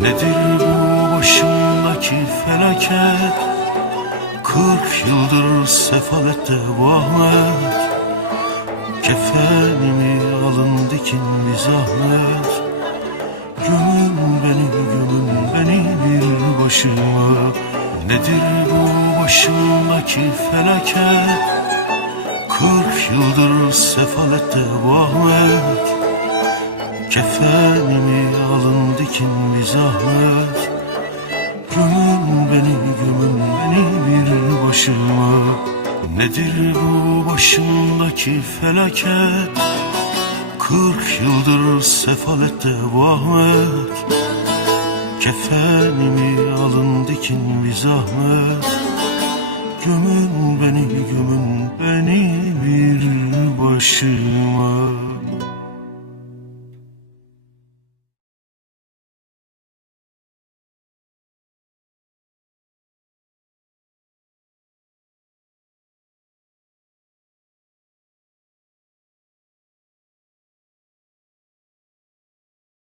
Nedir bu başımdaki felaket? 40 yıldır sefalette vahmet. Kefenimi alın dikin bir zahmet. Gömün beni bir başıma. Nedir bu başımdaki felaket? 40 yıldır sefalette vahmet. Kefenimi alın dikin bir zahmet. Gömün beni bir başıma. Nedir bu başımdaki felaket? 40 yıldır sefalette vahmet. Kefenimi alın dikin bir zahmet. Gömün beni bir başıma.